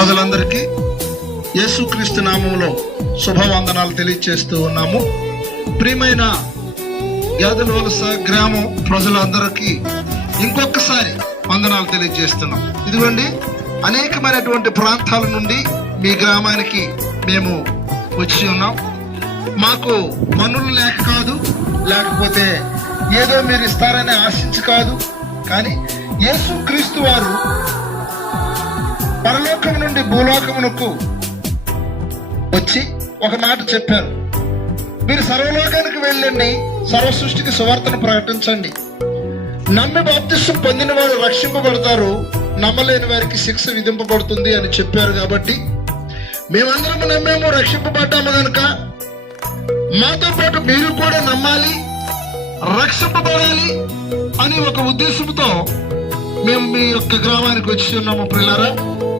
ప్రజలందరికీ యేసుక్రీస్తు నామములో శుభవందనాలు తెలియజేస్తూ ఉన్నాము. ప్రియమైన యాదవలస గ్రామం ప్రజలందరికీ ఇంకొకసారి వందనాలు తెలియజేస్తున్నాం. ఇదిగోండి, అనేకమైనటువంటి ప్రాంతాల నుండి మీ గ్రామానికి మేము వచ్చి ఉన్నాం. మాకు పనులు లేక కాదు, లేకపోతే ఏదో మీరు ఇస్తారని ఆశించి కాదు, కానీ యేసుక్రీస్తు వారు పరలోకం నుండి భూలోకమునకు వచ్చి ఒక మాట చెప్పారు. మీరు సర్వలోకానికి వెళ్ళండి, సర్వ సృష్టికి సువార్తను ప్రకటించండి. నమ్మి బాప్తిస్మం పొందిన వారు రక్షింపబడతారు, నమ్మలేని వారికి శిక్ష విధింపబడుతుంది అని చెప్పారు. కాబట్టి మేమందరం నమ్మేమో, రక్షింపబడ్డాము కనుక మాతో పాటు మీరు కూడా నమ్మాలి, రక్షింపబడాలి అని ఒక ఉద్దేశంతో మేము మీ యొక్క గ్రామానికి వచ్చి ఉన్నాము. ప్రియులారా,